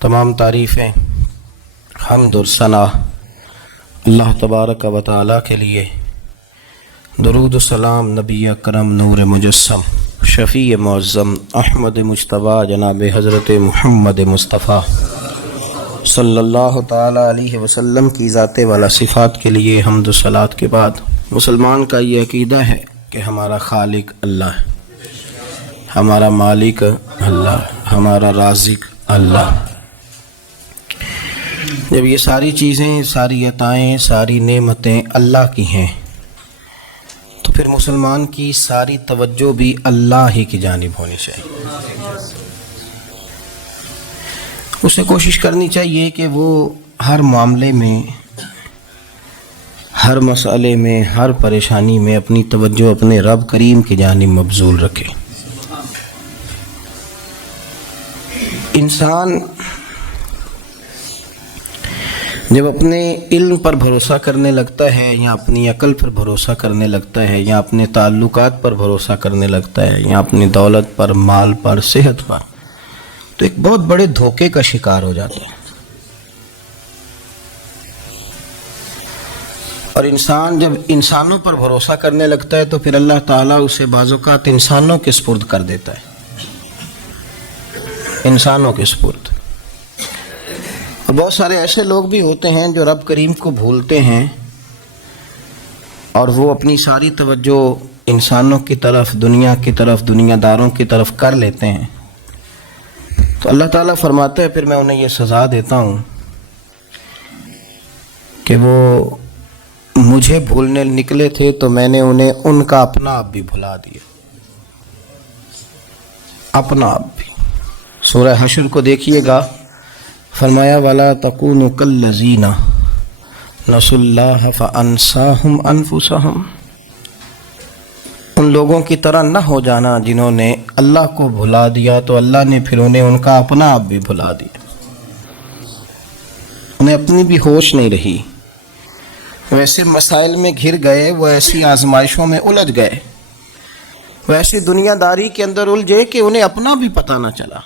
تمام تعریفیں حمد اور ثنا اللہ تبارک و تعالی کے لیے۔ درود و سلام نبی اکرم نور مجسم شفیع معظم احمد مجتبیٰ جناب حضرت محمد مصطفیٰ صلی اللہ تعالی علیہ وسلم کی ذات والا صفات کے لیے حمد و صلات کے بعد مسلمان کا یہ عقیدہ ہے کہ ہمارا خالق اللہ ہے، ہمارا مالک اللہ، ہمارا رازق اللہ۔ جب یہ ساری چیزیں، ساری عطائیں، ساری نعمتیں اللہ کی ہیں تو پھر مسلمان کی ساری توجہ بھی اللہ ہی کی جانب ہونی چاہیے۔ اسے کوشش کرنی چاہیے کہ وہ ہر معاملے میں، ہر مسئلے میں، ہر پریشانی میں اپنی توجہ اپنے رب کریم کی جانب مبذول رکھے۔ انسان جب اپنے علم پر بھروسہ کرنے لگتا ہے یا اپنی عقل پر بھروسہ کرنے لگتا ہے یا اپنے تعلقات پر بھروسہ کرنے لگتا ہے یا اپنی دولت پر، مال پر، صحت پر، تو ایک بہت بڑے دھوکے کا شکار ہو جاتا ہے۔ اور انسان جب انسانوں پر بھروسہ کرنے لگتا ہے تو پھر اللہ تعالیٰ اسے بعض اوقات انسانوں کے سپرد کر دیتا ہے، انسانوں کے سپرد۔ اور بہت سارے ایسے لوگ بھی ہوتے ہیں جو رب کریم کو بھولتے ہیں اور وہ اپنی ساری توجہ انسانوں کی طرف، دنیا کی طرف، دنیا داروں کی طرف کر لیتے ہیں، تو اللہ تعالیٰ فرماتا ہے پھر میں انہیں یہ سزا دیتا ہوں کہ وہ مجھے بھولنے نکلے تھے تو میں نے انہیں ان کا اپنا آپ بھی بھلا دیا، اپنا آپ بھی۔ سورہ حشر کو دیکھیے گا، فرمایا وَلَا تَكُونُوا كَالَّذِينَ نَسُوا اللَّهَ فَأَنسَاهُمْ أَنفُسَهُمْ۔ ان لوگوں کی طرح نہ ہو جانا جنہوں نے اللہ کو بھلا دیا تو اللہ نے پھر انہیں ان کا اپنا آپ بھی بھلا دیا، انہیں اپنی بھی ہوش نہیں رہی، ویسے مسائل میں گھر گئے، وہ ایسی آزمائشوں میں الجھ گئے، ویسے دنیا داری کے اندر الجھے کہ انہیں اپنا بھی پتہ نہ چلا۔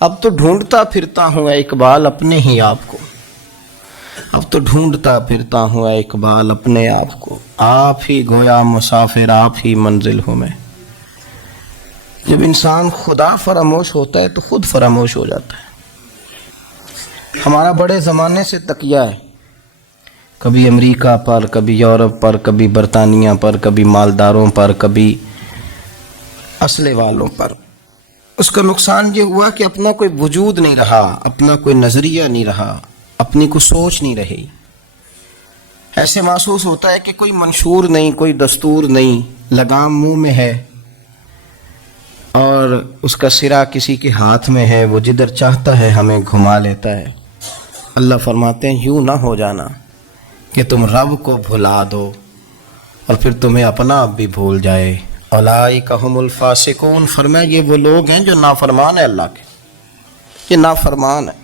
اب تو ڈھونڈتا پھرتا ہوں اے اقبال اپنے ہی آپ کو، اب تو ڈھونڈتا پھرتا ہوں اے اقبال اپنے آپ کو، آپ ہی گویا مسافر، آپ ہی منزل ہوں میں۔ جب انسان خدا فراموش ہوتا ہے تو خود فراموش ہو جاتا ہے۔ ہمارا بڑے زمانے سے تکیہ ہے، کبھی امریکہ پر، کبھی یورپ پر، کبھی برطانیہ پر، کبھی مالداروں پر، کبھی اسلحے والوں پر۔ اس کا نقصان یہ ہوا کہ اپنا کوئی وجود نہیں رہا، اپنا کوئی نظریہ نہیں رہا، اپنی کوئی سوچ نہیں رہی۔ ایسے محسوس ہوتا ہے کہ کوئی منشور نہیں، کوئی دستور نہیں، لگام منہ میں ہے اور اس کا سرا کسی کے ہاتھ میں ہے، وہ جدھر چاہتا ہے ہمیں گھما لیتا ہے۔ اللہ فرماتے ہیں یوں نہ ہو جانا کہ تم رب کو بھلا دو اور پھر تمہیں اپنا آپ بھی بھول جائے۔ اولئک ھم الفاسقون، فرمایا یہ وہ لوگ ہیں جو نافرمان ہیں اللہ کے، یہ نافرمان ہے۔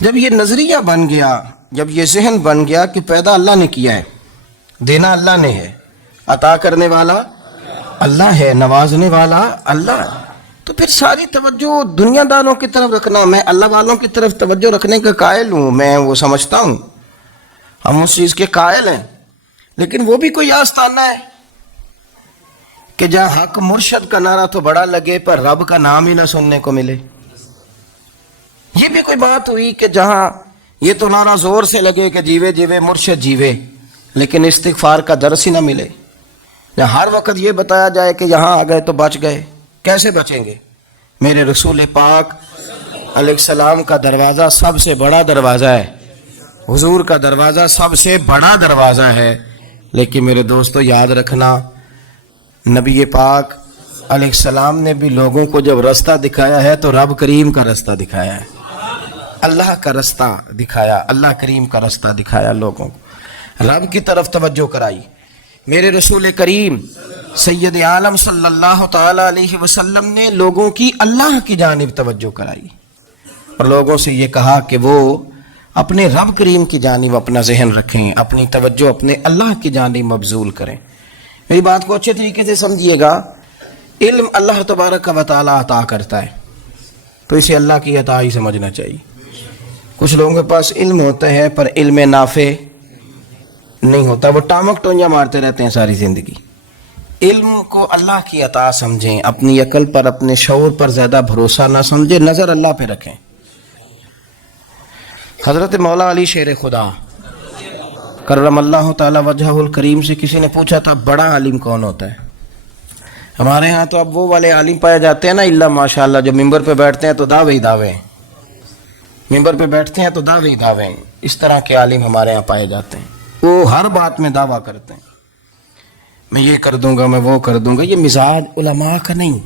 جب یہ نظریہ بن گیا، جب یہ ذہن بن گیا کہ پیدا اللہ نے کیا ہے، دینا اللہ نے ہے، عطا کرنے والا اللہ ہے، نوازنے والا اللہ ہے، تو پھر ساری توجہ دنیا داروں کی طرف رکھنا، میں اللہ والوں کی طرف توجہ رکھنے کا قائل ہوں، میں وہ سمجھتا ہوں، ہم اس چیز کے قائل ہیں، لیکن وہ بھی کوئی آستانہ ہے کہ جہاں حق مرشد کا نعرہ تو بڑا لگے پر رب کا نام ہی نہ سننے کو ملے۔ یہ بھی کوئی بات ہوئی کہ جہاں یہ تو نعرہ زور سے لگے کہ جیوے جیوے مرشد جیوے، لیکن استغفار کا درس ہی نہ ملے۔ جہاں ہر وقت یہ بتایا جائے کہ یہاں آ گئے تو بچ گئے، کیسے بچیں گے؟ میرے رسول پاک علیہ السلام کا دروازہ سب سے بڑا دروازہ ہے، حضور کا دروازہ سب سے بڑا دروازہ ہے، لیکن میرے دوستو یاد رکھنا، نبی پاک علیہ السلام نے بھی لوگوں کو جب رستہ دکھایا ہے تو رب کریم کا رستہ دکھایا ہے، اللہ کا رستہ دکھایا، اللہ کریم کا رستہ دکھایا، لوگوں کو رب کی طرف توجہ کرائی۔ میرے رسول کریم سید عالم صلی اللہ تعالی علیہ وسلم نے لوگوں کی اللہ کی جانب توجہ کرائی اور لوگوں سے یہ کہا کہ وہ اپنے رب کریم کی جانب اپنا ذہن رکھیں، اپنی توجہ اپنے اللہ کی جانب مبذول کریں۔ میری بات کو اچھے طریقے سے سمجھیے گا، علم اللہ تبارک و تعالیٰ عطا کرتا ہے، تو اسے اللہ کی عطا ہی سمجھنا چاہیے. کچھ لوگوں کے پاس علم ہوتا ہے پر علم نافع نہیں ہوتا, وہ ٹامک ٹونجا مارتے رہتے ہیں ساری زندگی. علم کو اللہ کی عطا سمجھیں, اپنی عقل پر اپنے شعور پر زیادہ بھروسہ نہ سمجھیں, نظر اللہ پہ رکھیں. حضرت مولا علی شیر خدا کرم اللہ تعالی وجہہ الکریم سے کسی نے پوچھا تھا بڑا عالم کون ہوتا ہے؟ ہمارے ہاں تو اب وہ والے عالم پائے جاتے ہیں نا اللہ ماشاءاللہ, جو ممبر پہ بیٹھتے ہیں تو دعوے ہی دعوے, ممبر پہ بیٹھتے ہیں تو دعوے ہی دعوے. اس طرح کے عالم ہمارے ہاں پائے جاتے ہیں. وہ ہر بات میں دعویٰ کرتے ہیں, میں یہ کر دوں گا, میں وہ کر دوں گا. یہ مزاج علماء کا نہیں.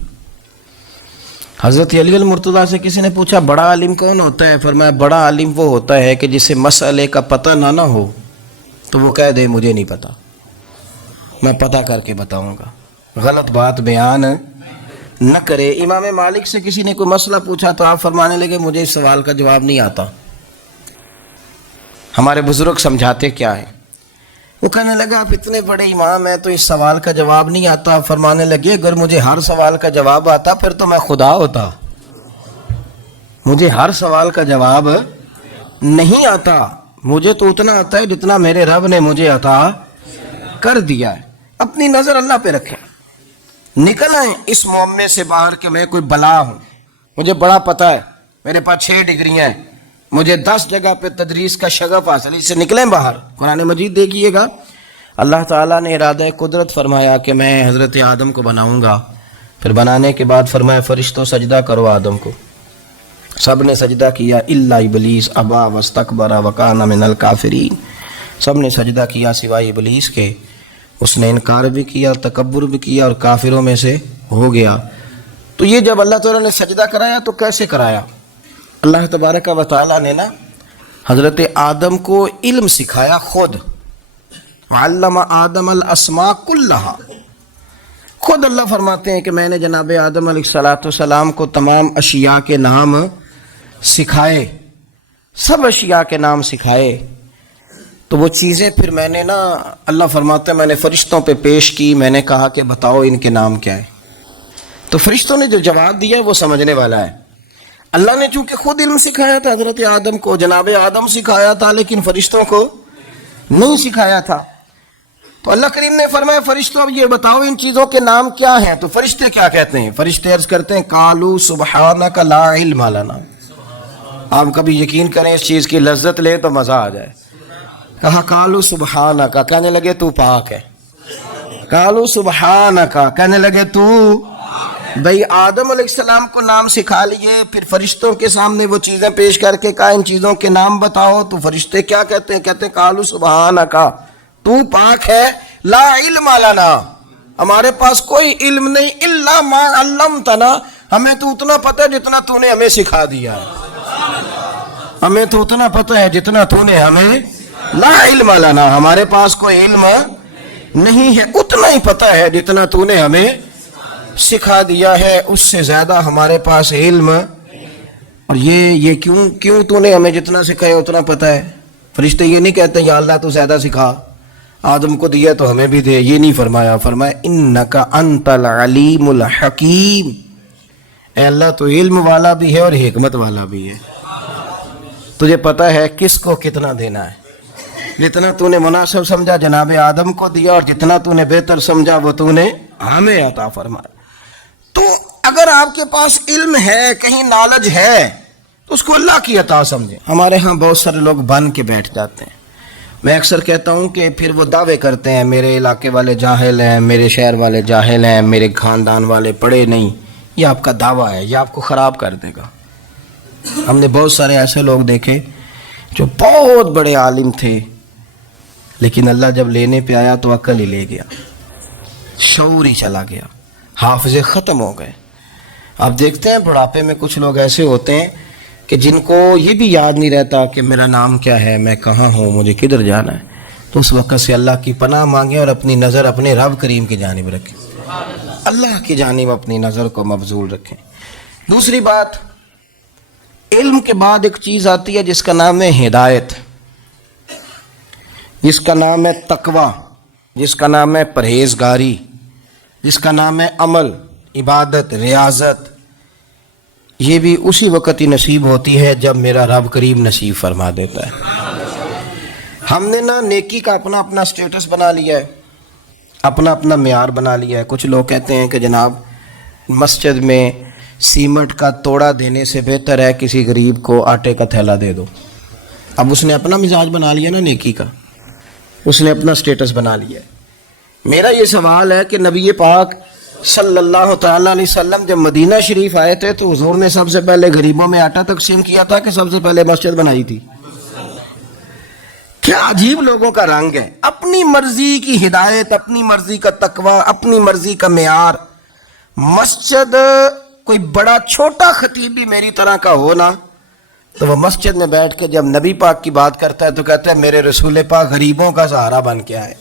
حضرت علی المرتضیٰ سے کسی نے پوچھا بڑا عالم کون ہوتا ہے؟ فرمایا بڑا عالم وہ ہوتا ہے کہ جسے مسئلے کا پتہ نہ ہو تو وہ کہہ دے مجھے نہیں پتا, میں پتہ کر کے بتاؤں گا, غلط بات بیان نہ کرے. امام مالک سے کسی نے کوئی مسئلہ پوچھا تو آپ فرمانے لگے مجھے اس سوال کا جواب نہیں آتا. ہمارے بزرگ سمجھاتے کیا ہے؟ وہ کہنے لگا آپ اتنے بڑے امام ہیں تو اس سوال کا جواب نہیں آتا. فرمانے لگے اگر مجھے ہر سوال کا جواب آتا پھر تو میں خدا ہوتا. مجھے ہر سوال کا جواب نہیں آتا, مجھے تو اتنا آتا ہے جتنا میرے رب نے مجھے عطا کر دیا ہے. اپنی نظر اللہ پہ رکھیں. نکل آئیں اس معاملے سے باہر کہ میں کوئی بلا ہوں, مجھے بڑا پتہ ہے, میرے پاس 6 ڈگریاں ہیں, مجھے 10 جگہ پہ تدریس کا شغف حاصل. اس سے نکلیں باہر. قرآن مجید دیکھیے گا, اللہ تعالیٰ نے ارادہ قدرت فرمایا کہ میں حضرت آدم کو بناؤں گا. پھر بنانے کے بعد فرمایا فرشتوں سجدہ کرو آدم کو. سب نے سجدہ کیا الا ابلیس ابا واستکبر وکان من الکافرین. سب نے سجدہ کیا سوائے ابلیس کے, اس نے انکار بھی کیا, تکبر بھی کیا اور کافروں میں سے ہو گیا. تو یہ جب اللہ تعالیٰ نے سجدہ کرایا تو کیسے کرایا؟ اللہ تبارک و تعالیٰ نے نا حضرت آدم کو علم سکھایا خود. علم آدم الاسماء کلہا. خود اللہ فرماتے ہیں کہ میں نے جناب آدم علیہ السلام کو تمام اشیاء کے نام سکھائے, سب اشیاء کے نام سکھائے. تو وہ چیزیں پھر میں نے نا, اللہ فرماتے ہیں میں نے فرشتوں پہ پیش کی, میں نے کہا کہ بتاؤ ان کے نام کیا ہے. تو فرشتوں نے جو جواب دیا وہ سمجھنے والا ہے. اللہ نے چونکہ خود علم سکھایا تھا حضرت آدم کو, جناب آدم سکھایا تھا, لیکن فرشتوں کو نہیں سکھایا تھا. تو اللہ کریم نے فرمایا فرشتوں اب یہ بتاؤ ان چیزوں کے نام کیا ہیں. تو فرشتے کیا کہتے ہیں؟ فرشتے عرض کرتے ہیں قالوا سبحانک لا علم لنا. آپ کبھی یقین کریں اس چیز کی لذت لیں تو مزہ آ جائے. کہا قالوا سبحانک, کہنے لگے تو پاک ہے. قالوا سبحانک, کہنے لگے تو, بھئی آدم علیہ السلام کو نام سکھا لیے, پھر فرشتوں کے سامنے وہ چیزیں پیش کر کے کہا ان چیزوں کے نام بتاؤ. تو فرشتے کیا کہتے ہیں؟ کہتے ہیں قالوا سبحانک, تو پاک ہے, لا علم لنا, ہمارے پاس کوئی علم نہیں, الا ما علمتنا, ہمیں تو اتنا پتہ ہے جتنا تو نے ہمیں سکھا دیا ہے. ہمیں تو اتنا پتہ ہے جتنا تو نے ہمیں, لا علم لنا, ہمارے پاس کوئی علم نہیں ہے, اتنا ہی پتہ ہے جتنا تو نے ہمیں سکھا دیا ہے, اس سے زیادہ ہمارے پاس علم. اور یہ کیوں تو نے ہمیں جتنا سکھایا اتنا پتہ ہے. فرشتے یہ نہیں کہتے یا اللہ تو زیادہ سکھا, آدم کو دیا تو ہمیں بھی دے, یہ نہیں فرمایا. فرمایا انکا انت العلیم الحکیم, اے اللہ تو علم والا بھی ہے اور حکمت والا بھی ہے. تجھے پتہ ہے کس کو کتنا دینا ہے. جتنا تو نے مناسب سمجھا جناب آدم کو دیا, اور جتنا تو نے بہتر سمجھا وہ تو نے ہمیں عطا فرمایا. تو اگر آپ کے پاس علم ہے, کہیں نالج ہے, تو اس کو اللہ کی عطا سمجھیں. ہمارے ہاں بہت سارے لوگ بن کے بیٹھ جاتے ہیں. میں اکثر کہتا ہوں کہ پھر وہ دعوے کرتے ہیں میرے علاقے والے جاہل ہیں, میرے شہر والے جاہل ہیں, میرے خاندان والے پڑھے نہیں. یہ آپ کا دعویٰ ہے, یہ آپ کو خراب کر دے گا. ہم نے بہت سارے ایسے لوگ دیکھے جو بہت بڑے عالم تھے, لیکن اللہ جب لینے پہ آیا تو عقل ہی لے گیا, شعور ہی چلا گیا, حافظے ختم ہو گئے. آپ دیکھتے ہیں بڑھاپے میں کچھ لوگ ایسے ہوتے ہیں کہ جن کو یہ بھی یاد نہیں رہتا کہ میرا نام کیا ہے, میں کہاں ہوں, مجھے کدھر جانا ہے. تو اس وقت سے اللہ کی پناہ مانگیں اور اپنی نظر اپنے رب کریم کی جانب رکھیں, اللہ کی جانب اپنی نظر کو مبذول رکھیں. دوسری بات, علم کے بعد ایک چیز آتی ہے جس کا نام ہے ہدایت, جس کا نام ہے تقویٰ, جس کا نام ہے پرہیزگاری, جس کا نام ہے عمل, عبادت, ریاضت. یہ بھی اسی وقت ہی نصیب ہوتی ہے جب میرا رب کریم نصیب فرما دیتا ہے۔ ہم نے نا نیکی کا اپنا اپنا سٹیٹس بنا لیا ہے، اپنا اپنا معیار بنا لیا ہے۔ کچھ لوگ کہتے ہیں کہ جناب مسجد میں سیمنٹ کا توڑا دینے سے بہتر ہے کسی غریب کو آٹے کا تھیلا دے دو۔ اب اس نے اپنا مزاج بنا لیا نا نیکی کا، اس نے اپنا سٹیٹس بنا لیا ہے۔ میرا یہ سوال ہے کہ نبی پاک صلی اللہ تعالیٰ علیہ وسلم جب مدینہ شریف آئے تھے تو حضور نے سب سے پہلے غریبوں میں آٹا تقسیم کیا تھا کہ سب سے پہلے مسجد بنائی تھی؟ کیا عجیب لوگوں کا رنگ ہے، اپنی مرضی کی ہدایت، اپنی مرضی کا تقوی، اپنی مرضی کا معیار۔ مسجد کوئی بڑا چھوٹا خطیب بھی میری طرح کا ہو نا تو وہ مسجد میں بیٹھ کے جب نبی پاک کی بات کرتا ہے تو کہتا ہے میرے رسول پاک غریبوں کا سہارا بن کے آئے۔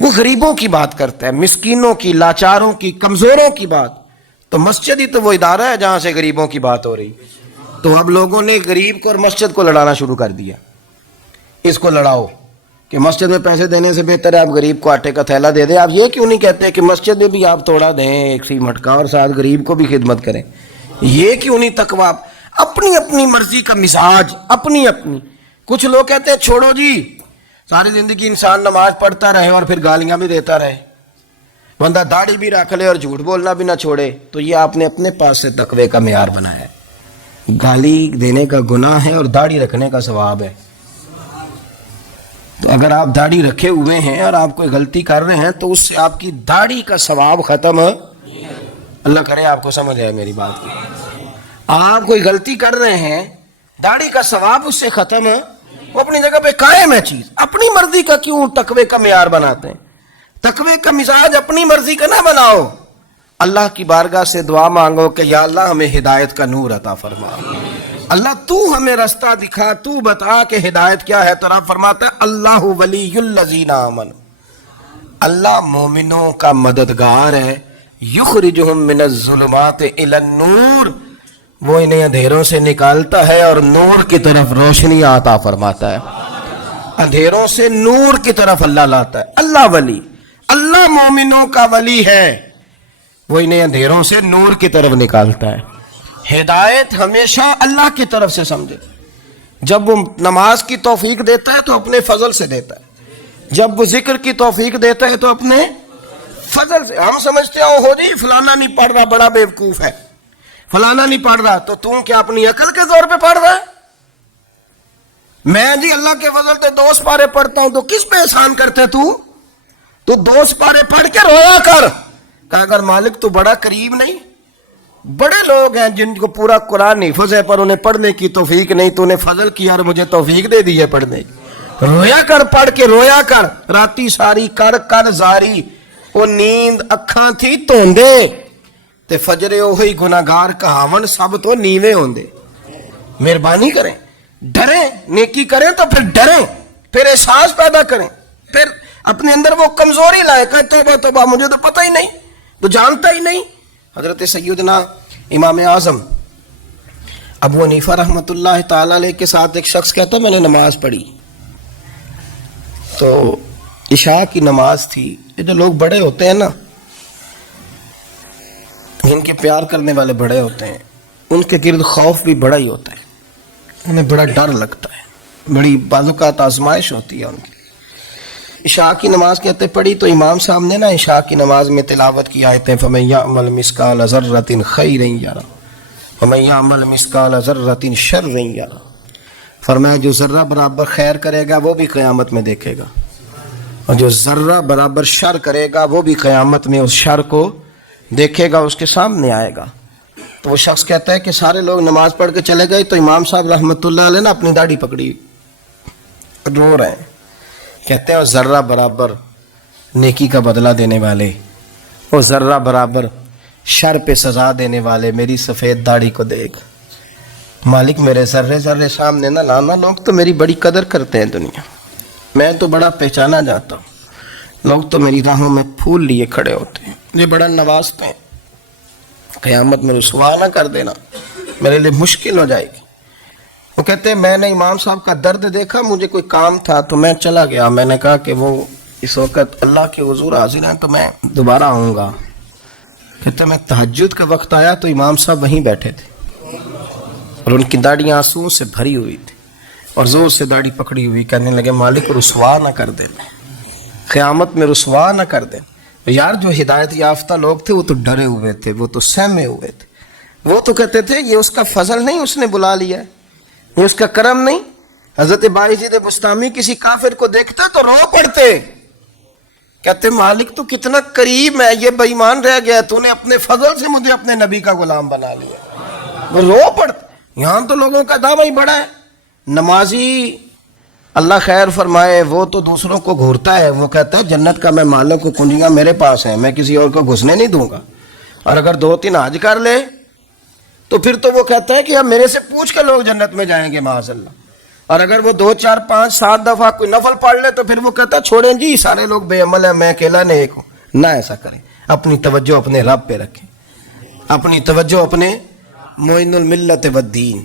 وہ غریبوں کی بات کرتا ہے، مسکینوں کی، لاچاروں کی، کمزوروں کی بات۔ تو مسجد ہی تو وہ ادارہ ہے جہاں سے غریبوں کی بات ہو رہی۔ تو اب لوگوں نے غریب کو اور مسجد کو لڑانا شروع کر دیا، اس کو لڑاؤ کہ مسجد میں پیسے دینے سے بہتر ہے آپ غریب کو آٹے کا تھیلا دے دیں۔ آپ یہ کیوں نہیں کہتے کہ مسجد میں بھی آپ توڑا دیں ایک سیمنٹ کا اور ساتھ غریب کو بھی خدمت کریں؟ یہ کیوں نہیں تقویٰ؟ اپنی اپنی مرضی کا مزاج، اپنی اپنی۔ کچھ لوگ کہتے ہیں چھوڑو جی، ساری زندگی انسان نماز پڑھتا رہے اور پھر گالیاں بھی دیتا رہے، بندہ داڑھی بھی رکھ لے اور جھوٹ بولنا بھی نہ چھوڑے، تو یہ آپ نے اپنے پاس سے تقوی کا معیار بنایا ہے۔ گالی دینے کا گناہ ہے اور داڑھی رکھنے کا ثواب ہے۔ تو اگر آپ داڑھی رکھے ہوئے ہیں اور آپ کوئی غلطی کر رہے ہیں تو اس سے آپ کی داڑھی کا ثواب ختم، اللہ کرے آپ کو سمجھ آئے میری بات کی۔ آپ کوئی غلطی کر رہے ہیں، داڑھی کا ثواب اس سے ختم ہے، وہ اپنی جگہ پہ قائم ہے چیز۔ اپنی مرضی کا کیوں تقوی کا معیار بناتے ہیں؟ تقوی کا مزاج اپنی مرضی کا نہ بناؤ۔ اللہ کی بارگاہ سے دعا مانگو کہ یا اللہ ہمیں ہدایت کا نور عطا فرما، اللہ تو ہمیں رستہ دکھا، تو بتا کہ ہدایت کیا ہے۔ تو رب فرماتا ہے اللہ ولی الذین آمنوا، اللہ مومنوں کا مددگار ہے، یخرجہم من الظلمات الی النور، وہ انہیں اندھیروں سے نکالتا ہے اور نور کی طرف روشنی عطا فرماتا ہے۔ اندھیروں سے نور کی طرف اللہ لاتا ہے۔ اللہ ولی، اللہ مومنوں کا ولی ہے، وہ انہیں اندھیروں سے نور کی طرف نکالتا ہے۔ ہدایت ہمیشہ اللہ کی طرف سے سمجھے۔ جب وہ نماز کی توفیق دیتا ہے تو اپنے فضل سے دیتا ہے، جب وہ ذکر کی توفیق دیتا ہے تو اپنے فضل سے۔ ہم سمجھتے ہیں ہو جی فلانا نہیں پڑھ رہا بڑا بیوقوف ہے، فلانا نہیں پڑھ رہا، تو تم کیا اپنی عقل کے زور پہ پڑھ رہا ہے؟ میں جی اللہ کے فضل سے 2 سپارے پڑھتا ہوں، تو کس پہ احسان کرتے تو 2 سپارے پڑھ کے رویا کر کہ اگر مالک تو بڑا قریب نہیں۔ بڑے لوگ ہیں جن کو پورا قرآن حفظ ہے پر انہیں پڑھنے کی توفیق نہیں، تو انہیں فضل کیا اور مجھے توفیق دے دی ہے پڑھنے کی۔ رویا کر، پڑھ کے رویا کر، راتی ساری کر کر زاری، وہ نیند اکھاں تھی توندے تے فجرے اوہی گناہگار کہاون سب تو نیوے ہوندے۔ مہربانی کریں، ڈریں، نیکی کریں تو پھر ڈریں، پھر احساس پیدا کریں، پھر اپنے اندر وہ کمزوری لائیں کہ توبہ توبہ مجھے تو پتہ ہی نہیں، تو جانتا ہی نہیں۔ حضرت سیدنا امام اعظم ابو حنیفہ رحمۃ اللہ تعالی علیہ کے ساتھ ایک شخص کہتا میں نے نماز پڑھی، تو عشاء کی نماز تھی۔ یہ جو لوگ بڑے ہوتے ہیں نا، جن کے پیار کرنے والے بڑے ہوتے ہیں، ان کے گرد خوف بھی بڑا ہی ہوتا ہے، انہیں بڑا ڈر لگتا ہے، بڑی بعض اوقات آزمائش ہوتی ہے ان کی۔ عشاء کی نماز کہتے پڑھی تو امام صاحب نے نا عشاء کی نماز میں تلاوت کی آیتیں فَمَن يَعْمَلْ مِثْقَالَ ذَرَّةٍ خَيْرًا يَرَهُ وَمَن يَعْمَلْ مِثْقَالَ ذَرَّةٍ شَرًّا يَرَهُ، فرمایا جو ذرہ برابر خیر کرے گا وہ بھی قیامت میں دیکھے گا، اور جو ذرہ برابر شر کرے گا وہ بھی قیامت میں اس شر کو دیکھے گا، اس کے سامنے آئے گا۔ تو وہ شخص کہتا ہے کہ سارے لوگ نماز پڑھ کے چلے گئے تو امام صاحب رحمۃ اللہ علیہ نے اپنی داڑھی پکڑی، رو رہے ہیں، کہتے ہیں ذرہ برابر نیکی کا بدلہ دینے والے، وہ ذرہ برابر شر پہ سزا دینے والے میری سفید داڑھی کو دیکھ مالک، میرے ذرے ذرے سامنے نہ لانا، لوگ تو میری بڑی قدر کرتے ہیں دنیا، میں تو بڑا پہچانا جاتا ہوں، لوگ تو میری راہوں میں پھول لیے کھڑے ہوتے ہیں، مجھے بڑا نوازتے ہیں، قیامت میں رسوا نہ کر دینا، میرے لیے مشکل ہو جائے گی۔ وہ کہتے ہیں میں نے امام صاحب کا درد دیکھا، مجھے کوئی کام تھا تو میں چلا گیا، میں نے کہا کہ وہ اس وقت اللہ کے حضور حاضر ہیں تو میں دوبارہ آؤں گا۔ کہتے ہیں میں تہجد کا وقت آیا تو امام صاحب وہیں بیٹھے تھے، اور ان کی داڑھی آنسوؤں سے بھری ہوئی تھی اور زور سے داڑھی پکڑی ہوئی، کہنے لگے مالک رسوا نہ کر دینا، قیامت میں رسوا نہ کر دینا۔ یار جو ہدایت یافتہ لوگ تھے وہ تو ڈرے ہوئے تھے، وہ تو سہمے ہوئے تھے، وہ تو کہتے تھے یہ اس کا فضل نہیں، اس نے بلا لیا ہے، یہ اس کا کرم نہیں۔ حضرت باعزید بستامی کسی کافر کو دیکھتے تو رو پڑتے، کہتے مالک تو کتنا قریب ہے، یہ بے ایمان رہ گیا، تو نے اپنے فضل سے مجھے اپنے نبی کا غلام بنا لیا۔ وہ رو پڑتے۔ یہاں تو لوگوں کا دعویٰ ہی بڑا ہے، نمازی اللہ خیر فرمائے وہ تو دوسروں کو گھورتا ہے، وہ کہتا ہے جنت کا میں مالک کو کنجیاں میرے پاس ہیں، میں کسی اور کو گھسنے نہیں دوں گا، اور اگر 2-3 حج کر لے تو پھر تو وہ کہتا ہے کہ اب میرے سے پوچھ کے لوگ جنت میں جائیں گے معاذ اللہ، اور اگر وہ 2 4 5 7 دفعہ کوئی نفل پڑھ لے تو پھر وہ کہتا ہے چھوڑیں جی سارے لوگ بے عمل ہیں، میں اکیلا نیک ہوں۔ نہ ایسا کریں، اپنی توجہ اپنے رب پہ رکھیں، اپنی توجہ اپنے معین الملت والدین،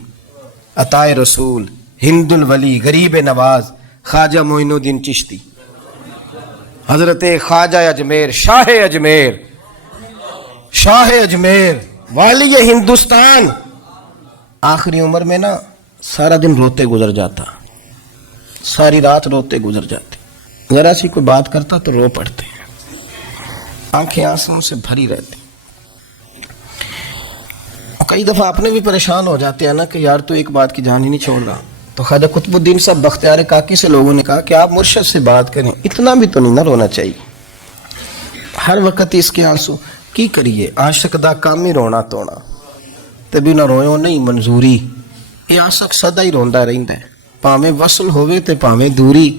عطا رسول، ہند الولی، غریب نواز، خواجہ معین الدین چشتی، حضرت خواجہ اجمیر، شاہ اجمیر، شاہ اجمیر، والی ہندوستان، آخری عمر میں نا سارا دن روتے گزر جاتا، ساری رات روتے گزر جاتے، ذرا سی کوئی بات کرتا تو رو پڑتے، آنکھیں آنسوں سے بھری رہتی۔ کئی دفعہ اپنے بھی پریشان ہو جاتے ہیں نا کہ یار تو ایک بات کی جان ہی نہیں چھوڑ رہا، تو خواجہ قطب الدین صاحب بختیار کاکی سے لوگوں نے کہا کہ آپ مرشد سے بات کریں، اتنا بھی تو نہیں نہ رونا چاہیے، ہر وقت اس کے آنسو کی کریے، عاشق دا کام ہی رونا توڑا تے بھی نہ رویو نہیں منظوری، یہ عاشق سدا ہی روندا رہندا ہے، پاویں وصل ہوئے تے پاویں دوری،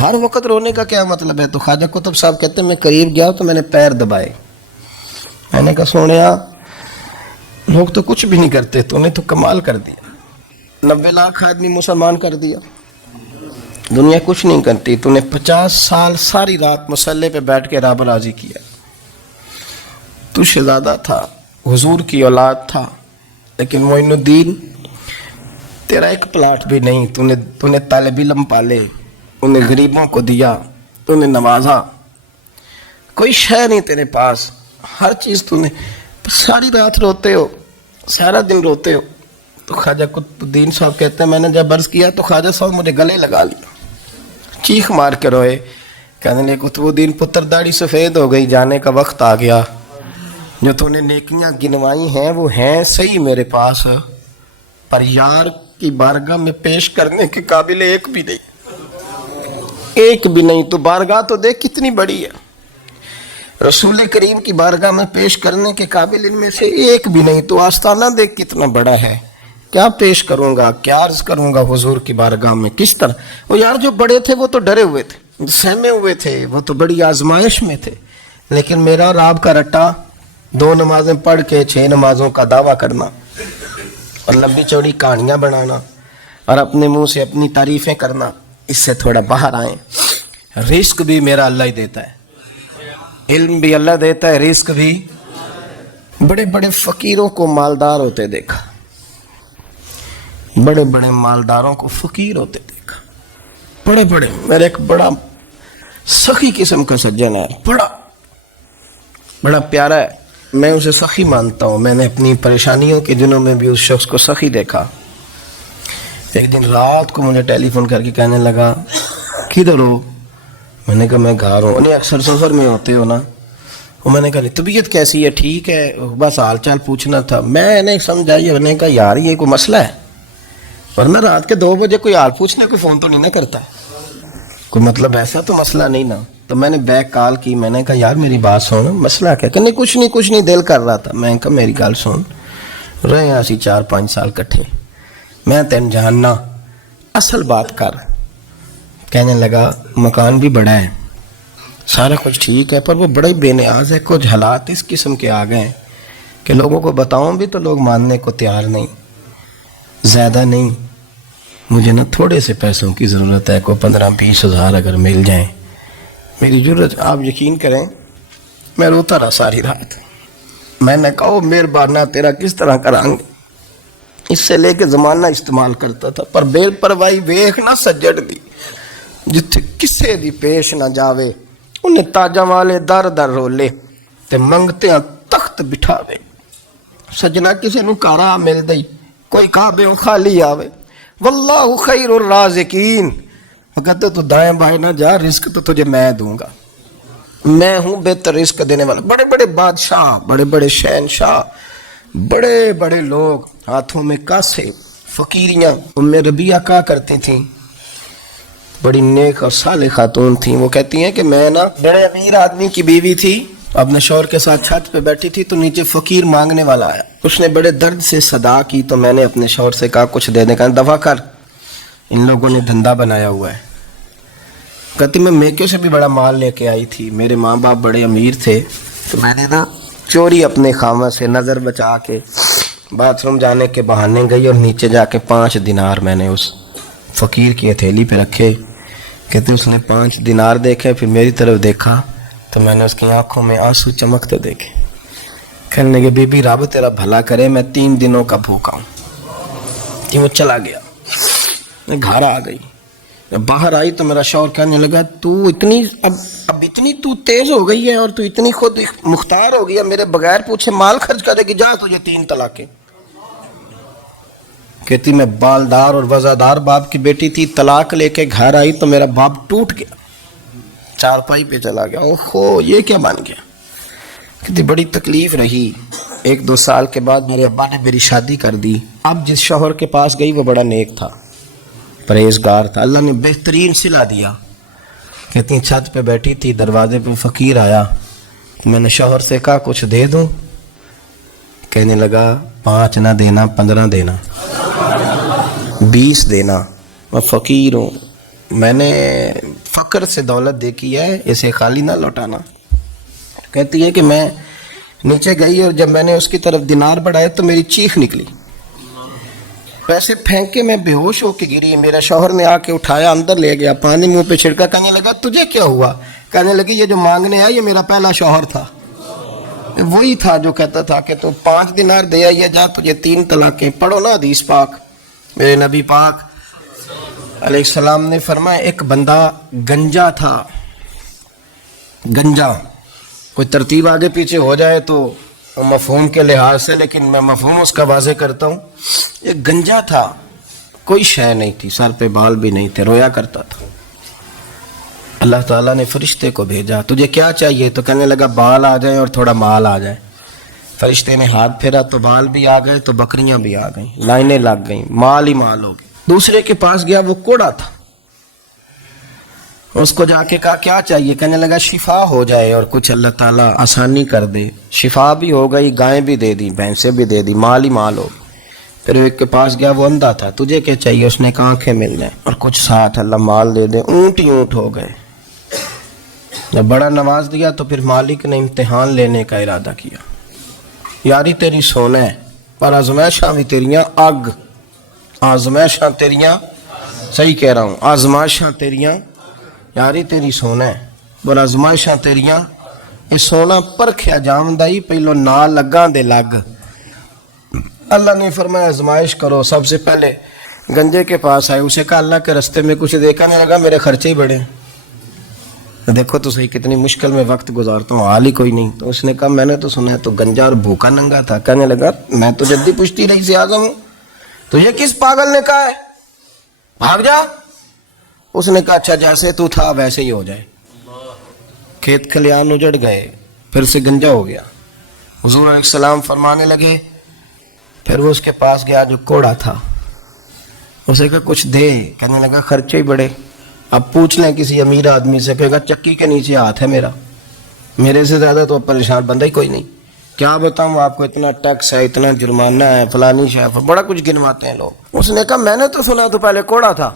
ہر وقت رونے کا کیا مطلب ہے؟ تو خواجہ قطب صاحب کہتے ہیں میں قریب گیا تو میں نے پیر دبائے، میں نے کہا سونیا لوگ تو کچھ بھی نہیں کرتے، تو نے تو کمال کر دیا، 90 لاکھ آدمی مسلمان کر دیا، دنیا کچھ نہیں کرتی، تو نے 50 سال ساری رات مسلح پہ بیٹھ کے رب راضی کیا، تو شہزادہ تھا، حضور کی اولاد تھا، لیکن معین الدین تیرا ایک پلاٹ بھی نہیں، تو نے طالب علم پالے، انہیں غریبوں کو دیا، تو نے نوازا، کوئی شے نہیں تیرے پاس، ہر چیز تو نے، ساری رات روتے ہو، سارا دن روتے ہو۔ تو خواجہ قطب الدین صاحب کہتے ہیں میں نے جب عرض کیا تو خواجہ صاحب مجھے گلے لگا لیا، چیخ مار کے روئے، کہنے لگے قطب الدین پتر داڑھی سفید ہو گئی، جانے کا وقت آ گیا، جو تو نے نیکیاں گنوائی ہیں وہ ہیں صحیح میرے پاس، پر یار کی بارگاہ میں پیش کرنے کے قابل ایک بھی نہیں، تو بارگاہ تو دیکھ کتنی بڑی ہے، رسول کریم کی بارگاہ میں پیش کرنے کے قابل ان میں سے ایک بھی نہیں، تو آستانہ دیکھ کتنا بڑا ہے، کیا پیش کروں گا، کیا عرض کروں گا حضور کی بارگاہ میں، کس طرح؟ وہ یار جو بڑے تھے وہ تو ڈرے ہوئے تھے، سہمے ہوئے تھے، وہ تو بڑی آزمائش میں تھے، لیکن میرا اور آپ کا رٹا 2 نمازیں پڑھ کے 6 نمازوں کا دعویٰ کرنا اور لمبی چوڑی کہانیاں بنانا اور اپنے منہ سے اپنی تعریفیں کرنا، اس سے تھوڑا باہر آئیں۔ رزق بھی میرا اللہ ہی دیتا ہے، علم بھی اللہ دیتا ہے، رزق بھی۔ بڑے بڑے فقیروں کو مالدار ہوتے دیکھا، بڑے بڑے مالداروں کو فقیر ہوتے دیکھا، بڑے بڑے، میرے ایک بڑا سخی قسم کا سجن ہے، بڑا پیارا ہے، میں اسے سخی مانتا ہوں، میں نے اپنی پریشانیوں کے دنوں میں بھی اس شخص کو سخی دیکھا۔ ایک دن رات کو مجھے ٹیلی فون کر کے کہنے لگا کدھر ہو؟ میں نے کہا میں گھر ہوں، نہیں اکثر سفر میں ہوتے ہو نا؟ میں نے کہا طبیعت کیسی ہے؟ ٹھیک ہے، بس حال چال پوچھنا تھا۔ میں نے سمجھائی، میں نے کہا یار یہ کوئی مسئلہ ہے، ورنہ رات کے 2 بجے کوئی حال پوچھنے کوئی فون تو نہیں نہ کرتا ہے، کوئی مطلب ایسا تو مسئلہ نہیں نا؟ تو میں نے بیک کال کی، میں نے کہا یار میری بات سن، مسئلہ کیا؟ کہ نہیں کچھ نہیں دل کر رہا تھا۔ میں نے کہا میری گل سن، رہے اسی 4-5 سال کٹھے، میں تین جاننا، اصل بات کر۔ کہنے لگا مکان بھی بڑا ہے، سارا کچھ ٹھیک ہے، پر وہ بڑا ہی بے نیاز ہے، کچھ حالات اس قسم کے آ گئے ہیں کہ لوگوں کو بتاؤں بھی تو لوگ ماننے کو تیار نہیں، زیادہ نہیں، مجھے نا تھوڑے سے پیسوں کی ضرورت ہے، کوئی 15-20 ہزار اگر مل جائیں میری ضرورت۔ آپ یقین کریں میں روتا رہا ساری رات۔ میں نے کہا مہربانہ تیرا کس طرح کریں گے، اس سے لے کے زمانہ استعمال کرتا تھا، پر بے پرواہی ویخ نہ سجڑ دی، جتھے کسے دی پیش نہ جاوے، انہیں تاجاں والے در در رولے تے منگتے ہیں تخت بٹھاوے۔ سجنا کسے نو کارا مل دئی، کوئی کعبے خالی آوے. واللہ خیر الرازقین. وہ کہتے تو دائیں بائیں نہ جا، رزق تو تجھے میں دوں گا، میں ہوں بہتر رزق دینے والا. بڑے بڑے بادشاہ، بڑے بڑے شہنشاہ، بڑے بڑے لوگ ہاتھوں میں کاسے، فقیریاں. ام ربیعہ کہا کرتی تھیں، بڑی نیک اور صالح خاتون تھیں. وہ کہتی ہیں کہ میں نا بڑے امیر آدمی کی بیوی تھی، اپنے شوہر کے ساتھ چھت پہ بیٹھی تھی تو نیچے فقیر مانگنے والا آیا. اس نے بڑے درد سے صدا کی تو میں نے اپنے شوہر سے کہا کچھ دے دیں. کہا دفع کر، ان لوگوں نے دھندا بنایا ہوا ہے. کہتی میں میکے سے بھی بڑا مال لے کے آئی تھی، میرے ماں باپ بڑے امیر تھے تو میں نے نا چوری اپنے خامہ سے نظر بچا کے باتھ روم جانے کے بہانے گئی اور نیچے جا کے 5 دینار میں نے اس فقیر کی ہتھیلی پہ رکھے. کہتے اس نے 5 دینار دیکھے، پھر میری طرف دیکھا تو میں نے اس کی آنکھوں میں آنسو چمکتے دیکھے. کہنے لگے بی بی رب تیرا بھلا کرے، میں 3 دنوں کا بھوکا ہوں. کہ وہ چلا گیا. میں گھر آ گئی، باہر آئی تو میرا شوہر کہنے لگا تو اتنی اب اتنی تو تیز ہو گئی ہے اور تو اتنی خود مختار ہو گئی ہے، میرے بغیر پوچھے مال خرچ کرے گی، جا تجھے 3 طلاقیں. کہتی میں بالدار اور وزادار باپ کی بیٹی تھی، طلاق لے کے گھر آئی تو میرا باپ ٹوٹ گیا، چارپائی پہ چلا گیا. اوہو یہ کیا بن گیا. کہتی بڑی تکلیف رہی. 1-2 سال کے بعد میرے ابا نے میری شادی کر دی. اب جس شوہر کے پاس گئی وہ بڑا نیک تھا، پرہیزگار تھا، اللہ نے بہترین صلہ دیا. کہتی چھت پہ بیٹھی تھی، دروازے پہ فقیر آیا، میں نے شوہر سے کہا کچھ دے دوں. کہنے لگا 5 نہ دینا، 15 دینا، 20 دینا، میں فقیر ہوں، میں نے فقر سے دولت دیکھی ہے، اسے خالی نہ لوٹانا. کہتی ہے کہ میں نیچے گئی اور جب میں نے اس کی طرف دینار بڑھائے تو میری چیخ نکلی، پیسے پھینکے میں بے ہوش ہو کے گری. میرا شوہر نے آ کے اٹھایا، اندر لے گیا، پانی منہ پہ چھڑکا. کہنے لگا تجھے کیا ہوا. کہنے لگی یہ جو مانگنے آیا یہ میرا پہلا شوہر تھا، وہی تھا جو کہتا تھا کہ تو 5 دینار دے آئیے، جا تجھے 3 طلاقیں. پڑھو نا حدیث پاک. میرے نبی پاک علیہ السلام نے فرمایا ایک بندہ گنجا تھا. گنجا کوئی ترتیب آگے پیچھے ہو جائے تو مفہوم کے لحاظ سے، لیکن میں مفہوم اس کا واضح کرتا ہوں. ایک گنجا تھا، کوئی شے نہیں تھی، سر پہ بال بھی نہیں تھے، رویا کرتا تھا. اللہ تعالیٰ نے فرشتے کو بھیجا، تجھے کیا چاہیے. تو کہنے لگا بال آ جائیں اور تھوڑا مال آ جائے. فرشتے نے ہاتھ پھیرا تو بال بھی آ گئے تو بکریاں بھی آ گئیں، لائنیں لگ گئیں، مال ہی مال ہو گئے. دوسرے کے پاس گیا، وہ کوڑا تھا، اس کو جا کے کہا کیا چاہیے. کہنے لگا شفا ہو جائے اور کچھ اللہ تعالیٰ آسانی کر دے. شفا بھی ہو گئی، گائیں بھی دے دی، بھینسیں بھی دے دی، مال ہی مال ہو. پھر ایک کے پاس گیا، وہ اندھا تھا، تجھے کیا چاہیے. اس نے کہا آنکھیں مل جائیں اور کچھ ساتھ اللہ مال دے دے. اونٹ ہی اونٹ ہو گئے. جب بڑا نواز دیا تو پھر مالک نے امتحان لینے کا ارادہ کیا. یاری تیری سونا ہے پر آزمائشاں بھی تیریاں اگ. آزمائشاں تیریاں، صحیح کہہ رہا ہوں، آزمائشاں تیریاں. یاری تیری سونا ہے پر آزمائشاں تیریاں. یہ سونا پرکھیا جامدائی پہلو نال لگاں دے لگ. اللہ نے فرمایا آزمائش کرو. سب سے پہلے گنجے کے پاس آئے، اسے کہا اللہ کے رستے میں کچھ دیکھا. نہیں لگا میرے خرچے ہی بڑے. دیکھو تو صحیح کتنی مشکل میں وقت گزارتا ہوں، حال ہی کوئی نہیں. تو اس نے کہا میں نے تو سنا ہے تو گنجا اور بھوکا ننگا تھا. کہنے لگا میں تو جدی پشتی رئیس اعظم ہوں، تجھے کس پاگل نے کہا ہے بھاگ جا. اس نے کہا اچھا جیسے تو تھا ویسے ہی ہو جائے. کھیت کھلیان اجڑ گئے، پھر سے گنجا ہو گیا. حضور علیہ السلام فرمانے لگے. پھر وہ اس کے پاس گیا جو کوڑا تھا، اسے کہا کچھ دے. کہنے لگا خرچے ہی بڑے. اب پوچھ لیں کسی امیر آدمی سے، کہے گا چکی کے نیچے ہاتھ ہے میرا، میرے سے زیادہ تو پریشان بندہ ہی کوئی نہیں. کیا بتاؤں آپ کو، اتنا ٹیکس ہے، اتنا جرمانہ ہے، فلانی شے، بڑا کچھ گنواتے ہیں لوگ. اس نے کہا میں نے تو سنا تو پہلے کوڑا تھا.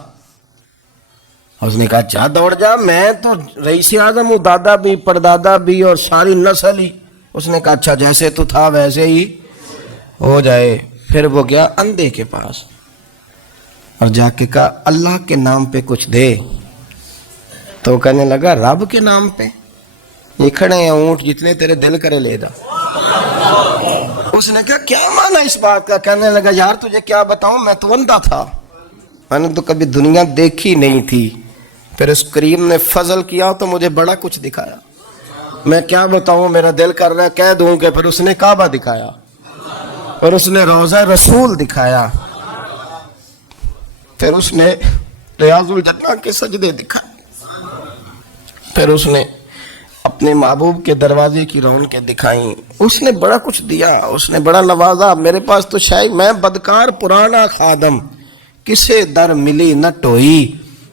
اس نے کہا جا دوڑ جا، میں تو رئیس اعظم ہوں، دادا بھی پردادا بھی اور ساری نسل ہی. اس نے کہا اچھا جیسے تو تھا ویسے ہی ہو جائے. پھر وہ گیا اندھے کے پاس اور جا کے کہا اللہ کے نام پہ کچھ دے. تو کہنے لگا رب کے نام پہ؟ یہ کھڑے ہیں اونٹ، جتنے تیرے دل کرے لے دا. اس نے کہا کیا معنی اس بات کا. کہنے لگا یار تجھے کیا بتاؤں، میں تو اندھا تھا، میں نے تو کبھی دنیا دیکھی نہیں تھی. پھر اس کریم نے فضل کیا تو مجھے بڑا کچھ دکھایا. میں کیا بتاؤں، میرا دل کر رہا ہے کہہ دوں کہ پھر اس نے کعبہ دکھایا. اور اس نے روضہ رسول دکھایا، پھر اس نے ریاض الجنہ کے سجدے دکھائے، پھر اس نے اپنے محبوب کے دروازے کی رونقیں دکھائیں۔ اس نے بڑا کچھ دیا، اس نے بڑا نوازا۔ میرے پاس تو شاید میں بدکار پرانا خادم، کسے در ملی نہ ٹوئی،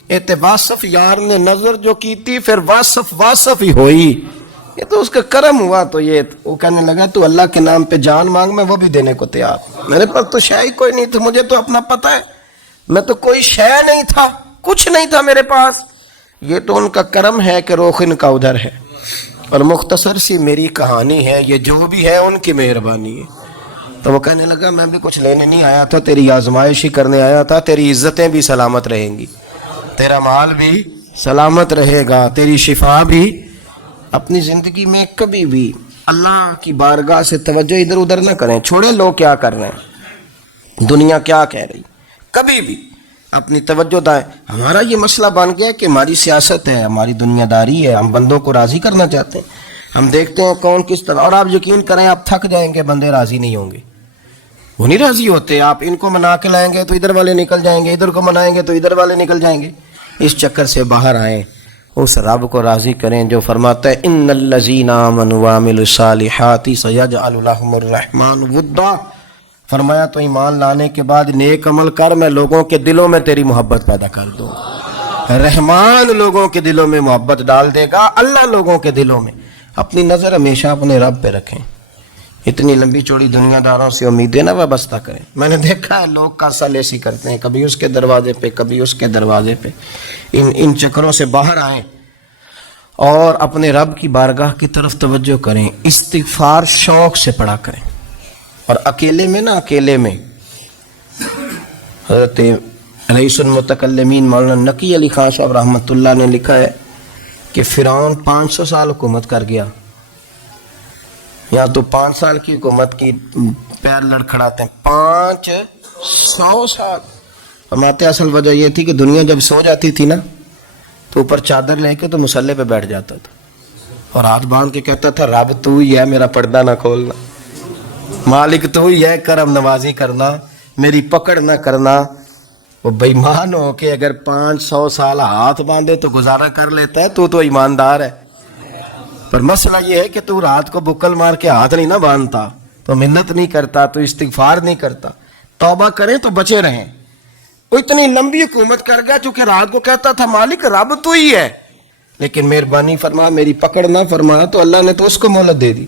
ایتے واصف یار نے نظر جو کی تھی، پھر واصف ہی ہوئی۔ یہ تو اس کا کرم ہوا۔ تو یہ وہ کہنے لگا تو اللہ کے نام پہ جان مانگ، میں وہ بھی دینے کو تیار۔ میرے پاس تو شاید کوئی نہیں تھا، مجھے تو اپنا پتہ ہے، میں تو کوئی شے نہیں تھا، کچھ نہیں تھا میرے پاس۔ یہ تو ان کا کرم ہے کہ رخ ان کا ادھر ہے، اور مختصر سی میری کہانی ہے، یہ جو بھی ہے ان کی مہربانی ہے۔ تو وہ کہنے لگا میں بھی کچھ لینے نہیں آیا تھا، تیری آزمائش ہی کرنے آیا تھا۔ تیری عزتیں بھی سلامت رہیں گی، تیرا مال بھی سلامت رہے گا، تیری شفا بھی۔ اپنی زندگی میں کبھی بھی اللہ کی بارگاہ سے توجہ ادھر ادھر نہ کریں، چھوڑیں لوگ کیا کر رہے ہیں، دنیا کیا کہہ رہی، کبھی بھی اپنی توجہ دائیں۔ ہمارا یہ مسئلہ بن گیا کہ ہماری سیاست ہے، ہماری دنیا داری ہے، ہم بندوں کو راضی کرنا چاہتے ہیں، ہم دیکھتے ہیں کون کس طرح۔ اور آپ یقین کریں آپ تھک جائیں گے، بندے راضی نہیں ہوں گے، وہ نہیں راضی ہوتے۔ آپ ان کو منا کے لائیں گے تو ادھر والے نکل جائیں گے، ادھر کو منائیں گے تو ادھر والے نکل جائیں گے۔ اس چکر سے باہر آئیں، اس رب کو راضی کریں جو فرماتا ہے ان الذین آمنوا وعملوا الصالحات سیجعل لهم الرحمن ودا۔ فرمایا تو ایمان لانے کے بعد نیک عمل کر، میں لوگوں کے دلوں میں تیری محبت پیدا کر دوں۔ رحمان لوگوں کے دلوں میں محبت ڈال دے گا، اللہ لوگوں کے دلوں میں۔ اپنی نظر ہمیشہ اپنے رب پہ رکھیں، اتنی لمبی چوڑی دنیا داروں سے امیدیں نہ وابستہ کریں۔ میں نے دیکھا ہے لوگ کاسا لیسی کرتے ہیں، کبھی اس کے دروازے پہ کبھی اس کے دروازے پہ۔ ان چکروں سے باہر آئیں اور اپنے رب کی بارگاہ کی طرف توجہ کریں۔ استغفار شوق سے پڑھا کریں، اور اکیلے میں نہ، اکیلے میں۔ حضرت رئیس المتکلمین مولانا نقی علی خان صاحب رحمۃ اللہ نے لکھا ہے کہ فرعون 500 سال حکومت کر گیا، یا تو 5 سال کی حکومت کی، پیر لڑکھڑاتے ہیں 500 سال۔ فرماتے اصل وجہ یہ تھی کہ دنیا جب سو جاتی تھی نا تو اوپر چادر لے کے تو مصلے پہ بیٹھ جاتا تھا، اور ہاتھ باندھ کے کہتا تھا رب تو ہی ہے، میرا پردہ نہ کھولنا، مالک تو ہی ہے، کرم نوازی کرنا، میری پکڑ نہ کرنا۔ وہ بے ایمان ہو کے اگر 500 سال ہاتھ باندھے تو گزارا کر لیتا ہے، تو ایماندار ہے۔ پر مسئلہ یہ ہے کہ تو رات کو بکل مار کے ہاتھ نہیں نہ باندھتا، تو منت نہیں کرتا، تو استغفار نہیں کرتا۔ توبہ کریں تو بچے رہیں۔ وہ اتنی لمبی حکومت کر گیا چونکہ رات کو کہتا تھا مالک رب تو ہی ہے، لیکن مہربانی فرما، میری پکڑ نہ فرما، تو اللہ نے تو اس کو مہلت دے دی۔